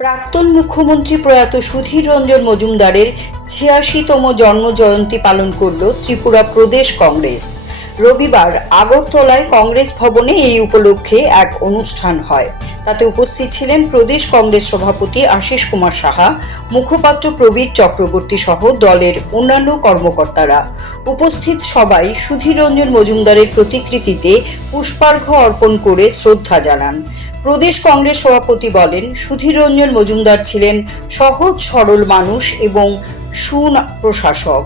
প্রাক্তন মুখ্যমন্ত্রী প্রয়াত সুধীর রঞ্জন মজুমদারের ছিয়াশিতম জন্মজয়ন্তী পালন করল ত্রিপুরা প্রদেশ কংগ্রেস। রবিবার আগরতলায় কংগ্রেস ভবনে এই উপলক্ষে এক অনুষ্ঠান হয়। তাতে উপস্থিত ছিলেন প্রদেশ কংগ্রেস সভাপতি আশিস কুমার সাহা, মুখপাত্র প্রবীর চক্রবর্তী সহ দলের অন্যান্য কর্মকর্তারা। উপস্থিত সবাই সুধীর রঞ্জন মজুমদারের প্রতিকৃতিতে পুষ্পার্ঘ্য অর্পণ করে শ্রদ্ধা জানান। প্রদেশ কংগ্রেস সভাপতি বলেন সুধীর রঞ্জন মজুমদার ছিলেন সহজ সরল মানুষ এবং সুন প্রশাসক।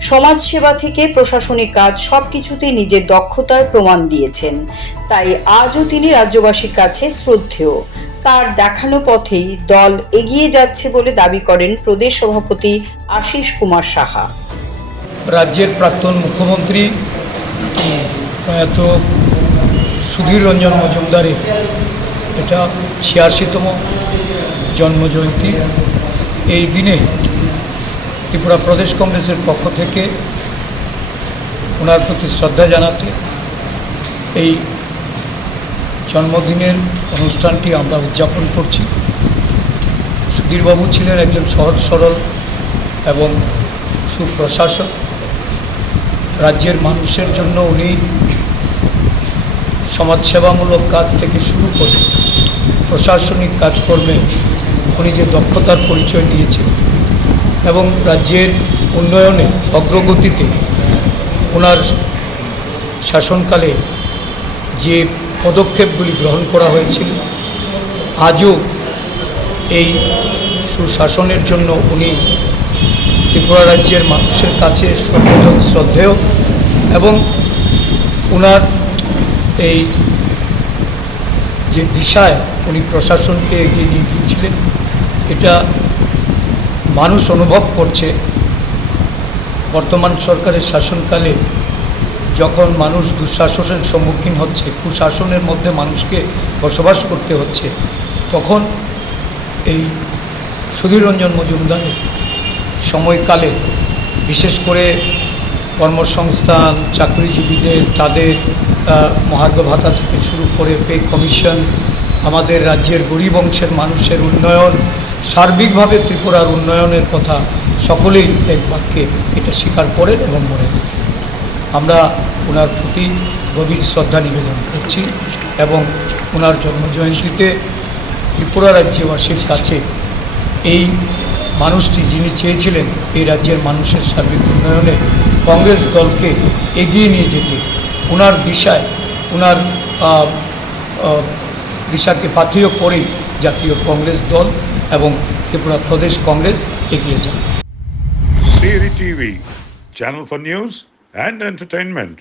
সমাজসেবা থেকে প্রশাসনিক কাজ সব সবকিছুতে নিজের দক্ষতার প্রমাণ দিয়েছেন। তাই আজও তিনি রাজ্যবাসীর কাছে শ্রদ্ধেয়। তার দেখানো পথেই দল এগিয়ে যাচ্ছে বলে দাবি করেন প্রদেশ সভাপতি আশিস কুমার সাহা। রাজ্যের প্রাক্তন মুখ্যমন্ত্রী, প্রয়াত সুধীর রঞ্জন মজুমদারের এটা ছিয়াশিতম জন্মজয়ন্তী। এই দিনে ত্রিপুরা প্রদেশ কংগ্রেসের পক্ষ থেকে ওনার প্রতি শ্রদ্ধা জানাতে এই জন্মদিনের অনুষ্ঠানটি আমরা উদযাপন করছি। সুধীরবাবু ছিলেন একজন সহজ সরল এবং সুপ্রশাসক। রাজ্যের মানুষের জন্য উনি সমাজসেবামূলক কাজ থেকে শুরু করে প্রশাসনিক কাজকর্মে উনি যে দক্ষতার পরিচয় দিয়েছেন এবং রাজ্যের উন্নয়নে অগ্রগতিতে ওনার শাসনকালে যে পদক্ষেপগুলি গ্রহণ করা হয়েছিল, আজও এই সুশাসনের জন্য উনি ত্রিপুরা রাজ্যের মানুষের কাছে সর্বজন শ্রদ্ধেয় এবং ওনার এই যে দিশায় উনি প্রশাসনকে এগিয়ে নিয়ে গিয়েছিলেন, এটা মানুষ অনুভব করছে। বর্তমান সরকারের শাসনকালে যখন মানুষ দুঃশাসনের সম্মুখীন হচ্ছে, কুশাসনের মধ্যে মানুষকে বসবাস করতে হচ্ছে, তখন এই সুধীররঞ্জন মজুমদারের সময়কালে বিশেষ করে কর্মসংস্থান, চাকরিজীবীদের, তাদের মহার্ঘ ভাতা থেকে শুরু করে পে কমিশন, আমাদের রাজ্যের গরিব অংশের মানুষের উন্নয়ন সার্বিকভাবে ত্রিপুরার উন্নয়নের কথা সকলেই এক বাক্যে এটা স্বীকার করেন এবং মনে রাখেন আমরা ওনার প্রতি গভীর শ্রদ্ধা নিবেদন করছি এবং ওনার জন্মজয়ন্তীতে ত্রিপুরা রাজ্যবাসীর কাছে এই মানুষটি যিনি চেয়েছিলেন এই রাজ্যের মানুষের সার্বিক উন্নয়নে কংগ্রেস দলকে এগিয়ে নিয়ে যেতে, ওনার দিশায়, ওনার দিশাকে পাথেয় করেই জাতীয় কংগ্রেস দল এবং ত্রিপুরা প্রদেশ কংগ্রেস এগিয়ে Siri TV, channel for news and entertainment.